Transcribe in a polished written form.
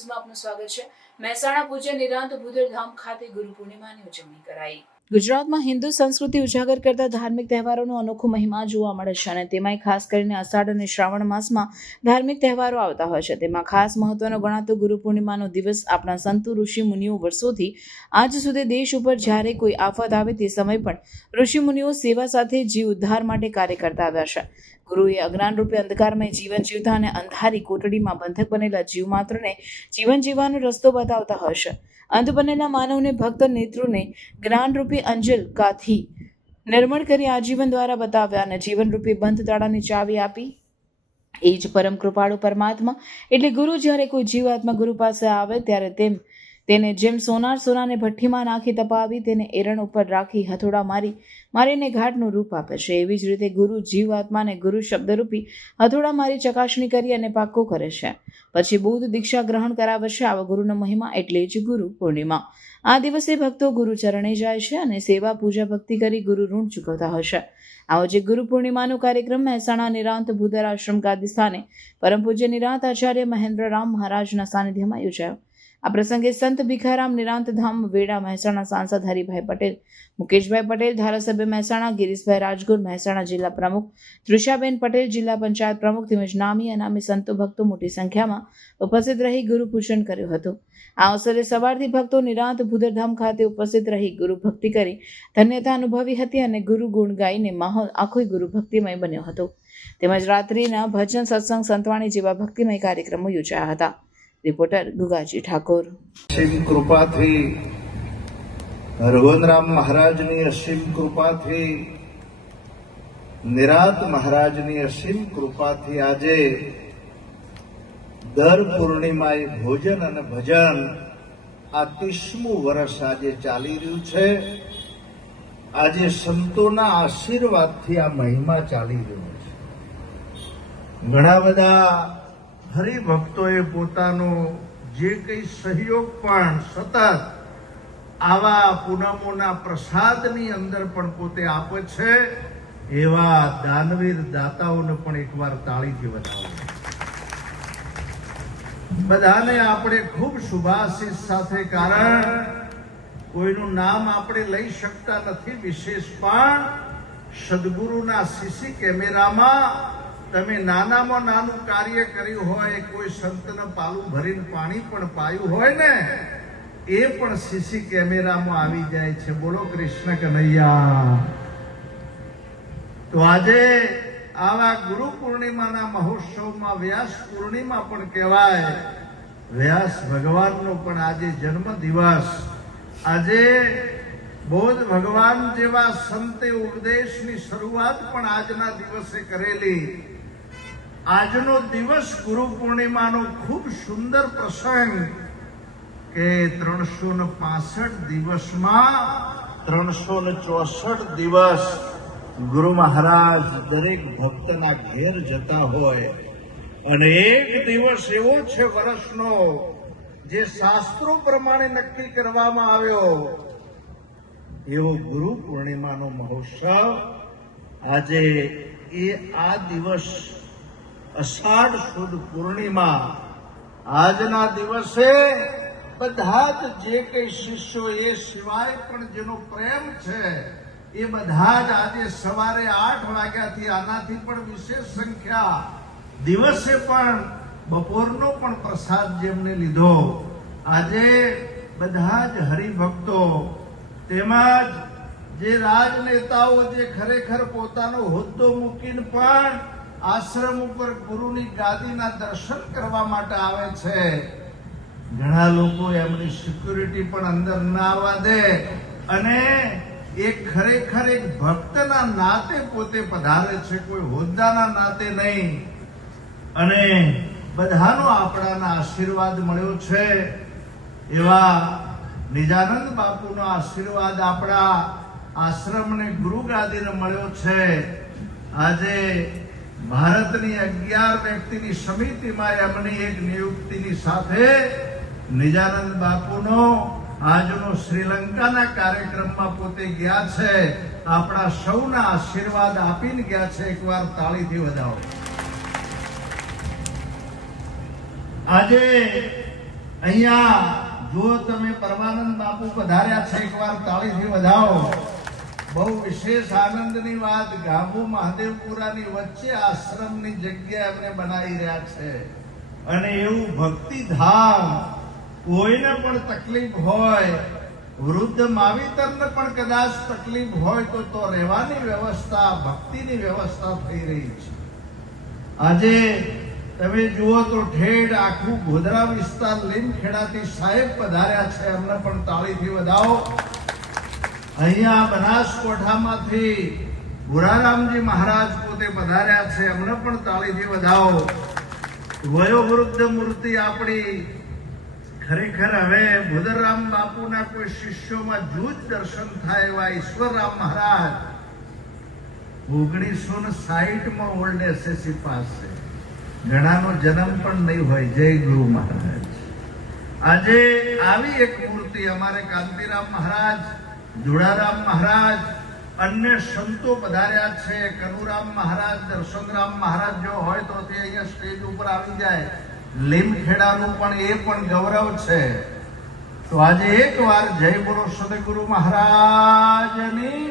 ન્યૂઝમાં આપનું સ્વાગત છે। મહેસાણા પૂજ્ય નિરાંત ભૂદેવ ધામ ખાતે ગુરુ પૂર્ણિમાની ઉજવણી કરાઈ। ગુજરાતમાં હિન્દુ સંસ્કૃતિ ઉજાગર કરતા ધાર્મિક તહેવારોનો અનોખો મહિમા જોવા મળે છે અને તેમાંય ખાસ કરીને અષાઢ અને શ્રાવણ માસમાં ધાર્મિક તહેવારો આવતા હોય છે। તેમાં ખાસ મહત્વનો ગણાતો ગુરુ પૂર્ણિમાનો દિવસ આપણા સંતો ઋષિ મુનિઓ વર્ષોથી આજ સુધી દેશ ઉપર જ્યારે કોઈ આફત આવે તે સમય પણ ઋષિ મુનિઓ સેવા સાથે જીવ ઉદ્ધાર માટે કાર્ય કરતા આવ્યા છે। ગુરુએ અજ્ઞાન રૂપે અંધકારમય જીવન જીવતા અને અંધારી કોટડીમાં બંધક બનેલા જીવ માત્રને જીવન જીવવાનો રસ્તો બતાવતા હોય છે। અંધ બનેલા માનવને ભક્ત નેત્રોને જ્ઞાન રૂપી અંજલ કાથી નિર્મળ કરી આજીવન દ્વારા બતાવ્યા અને જીવનરૂપી બંધ તાળાની ચાવી આપી। એ જ પરમ કૃપાળુ પરમાત્મા એટલે ગુરુ જ્યારે કોઈ જીવાત્મા ગુરુ પાસે આવે ત્યારે તેને જેમ સોનાને ભઠ્ઠીમાં નાખી તપાવી તેને એરણ ઉપર રાખી હથોડા મારીને ઘાટનું રૂપ આપે છે। એવી જ રીતે ગુરુ જીવાત્માને ગુરુ શબ્દરૂપી હથોડા મારી ચકાસણી કરી અને પાક્કો કરે છે, પછી બૌદ્ધ દીક્ષા ગ્રહણ કરાવે છે। આવા ગુરુનો મહિમા એટલે જ ગુરુ પૂર્ણિમા। આ દિવસે ભક્તો ગુરુ ચરણે જાય છે અને સેવા પૂજા ભક્તિ કરી ગુરુ ઋણ ચૂકવતા હોય છે। આવો જે ગુરુ પૂર્ણિમાનો કાર્યક્રમ મહેસાણા નિરાંત ભૂદેવ આશ્રમ ગાદી સ્થાને પરમ પૂજ્ય નિરાંત આચાર્ય મહેન્દ્રરામ મહારાજના સાનિધ્યમાં યોજાયો। આ પ્રસંગે સંત ભીખારામ નિરાંત ધામ વેડા મહેસાણા સાંસદ હરિભાઈ પટેલ, મુકેશભાઈ પટેલ, ધારાસભ્ય મહેસાણા ગિરીશભાઈ રાજગુર, મહેસાણા જિલ્લા પ્રમુખ તૃષાબેન પટેલ, જિલ્લા પંચાયત પ્રમુખ તેમજ નામી અનામી સંતો ભક્તો મોટી સંખ્યામાં ઉપસ્થિત રહી ગુરુ પૂજન કર્યું હતું। આ અવસરે સવારથી ભક્તો નિરાંત ભૂદેવ ધામ ખાતે ઉપસ્થિત રહી ગુરુ ભક્તિ કરી ધન્યતા અનુભવી હતી અને ગુરુ ગુણ ગાઈને માહોલ આખો ગુરુ ભક્તિમય બન્યો હતો। તેમજ રાત્રિના ભજન સત્સંગ સંતવાણી જેવા ભક્તિમય કાર્યક્રમો યોજાયા હતા। રિપોર્ટર ગુગાજી ઠાકોર। અસીમ કૃપાથી રઘુવંતરામ મહારાજની અસીમ કૃપાથી નિરાંત મહારાજની અસીમ કૃપાથી આજે દર પૂર્ણિમાએ ભોજન અને ભજન આ 30મું વર્ષ આજે ચાલી રહ્યું છે। આજે સંતોના આશીર્વાદથી આ મહિમા ચાલી રહ્યો છે। ઘણા બધા હરિભક્તોએ પોતાનો જે કંઈ સહયોગ પણ સતત આવા પૂનમોના પ્રસાદની અંદર પણ પોતે આપે છે, એવા દાનવીર દાતાઓને પણ એકવાર તાળીથી વધાવો। બધાને આપણે ખૂબ શુભાશીષ સાથે, કારણ કોઈનું નામ આપણે લઈ શકતા નથી વિશેષ, પણ સદગુરુના સીસી કેમેરામાં તમે નાનામાં નાનું કાર્ય કર્યું હોય, કોઈ સંતને પાલું ભરીને પાણી પણ પાયું હોય ને, એ પણ સીસી કેમેરામાં આવી જાય છે। બોલો કૃષ્ણ કનૈયા। તો આજે આવા ગુરુ પૂર્ણિમાના મહોત્સવમાં વ્યાસ પૂર્ણિમા પણ કહેવાય, વ્યાસ ભગવાનનો પણ આજે જન્મ દિવસ। આજે બૌદ્ધ ભગવાન જેવા સંતે ઉપદેશની શરૂઆત પણ આજના દિવસે કરેલી। આજનો દિવસ ગુરુ પૂર્ણિમાનો ખૂબ સુંદર પ્રસંગ કે 365 દિવસમાં 364 દિવસ ગુરુ મહારાજ દરેક ભક્તના ઘેર જતા હોય અને એક દિવસ એવો છે વર્ષનો જે શાસ્ત્રો પ્રમાણે નક્કી કરવામાં આવ્યો, એવો ગુરુ પૂર્ણિમાનો મહોત્સવ। આજે એ આ દિવસ અષાઢ સુદ પૂર્ણિમા, આજના દિવસે બધા જ જે કઈ શિષ્યો એ સિવાય પણ જેનો પ્રેમ છે એ બધા જ આજે સવારે 8 વાગ્યાથી આનાથી પણ વિશેષ સંખ્યા દિવસે પણ બપોરનો પણ પ્રસાદ જેમને લીધો, આજે બધા જ હરિભક્તો તેમજ જે રાજનેતાઓ જે ખરેખર પોતાનો હોદ્દો મૂકીને પણ આશ્રમ ઉપર ગુરુની ગાદીના દર્શન કરવા માટે આવે છે। ઘણા લોકો એમની સિક્યુરિટી પણ અંદર ના આવવા દે અને એ ખરેખર એક ભક્તના નાતે પોતે પધારે છે, કોઈ હોદ્દાના નાતે નહીં। અને બધાનો આપણાના આશીર્વાદ મળ્યો છે, એવા નિજાનંદ બાપુનો આશીર્વાદ આપણા આશ્રમને ગુરુ ગાદીને મળ્યો છે। આજે ભારતની 11 વ્યક્તિની સમિતિમાં એમની એક નિયુક્તિની સાથે નિજાનંદ બાપુનો આજનો શ્રીલંકાના કાર્યક્રમમાં પોતે ગયા છે, આપણા સૌના આશીર્વાદ આપીને ગયા છે। એકવાર તાળીથી વધાવો। આજે અહીંયા જો તમે પરમાનંદ બાપુ પધાર્યા છે, એકવાર તાળીથી વધાવો. બહુ વિશેષ આનંદની વાત, ગાભુ મહાદેવપુરાની વચ્ચે આશ્રમની જગ્યા એમને બનાવી રહ્યા છે. અને એવું ભક્તિધામ, કોઈને પણ તકલીફ હોય, વૃદ્ધ માવિતરને પણ કદાચ તકલીફ હોય તો રહેવાની વ્યવસ્થા, ભક્તિની વ્યવસ્થા થઈ રહી છે. આજે તમે જુઓ તો ઠેઠ આખું ગોધરા વિસ્તાર લીમખેડાથી સાહેબ પધાર્યા છે, એમને પણ તાળીથી વધાવો. અહીંયા બનાસકોઠામાંથી ભુરારામજી મહારાજ પોતે પધાર્યા છે, એમને પણ તાળીથી વધાવો. વયોવૃદ્ધ મૂર્તિ આપણી, ખરેખર હવે ભુદરરામ બાપુના કોઈ શિષ્યોમાં જૂજ દર્શન થાય એવા ઈશ્વરરામ મહારાજ 1960 ઓલ્ડ એસએસસી પાસે, ઘણાનો જન્મ પણ નહીં હોય. જય ગુરુ મહારાજ. આજે આવી એક મૂર્તિ અમારે કાંતિરામ મહારાજ, જોડારામ મહારાજ, અન્ય સંતો પધાર્યા છે. કનુરામ મહારાજ, દર્શનરામ મહારાજ જો હોય તો તે અહીંયા સ્ટેજ ઉપર આવી જાય. લીમખેડાનું પણ એ પણ ગૌરવ છે. તો આજે એક વાર જય બોલો સદગુરુ મહારાજની.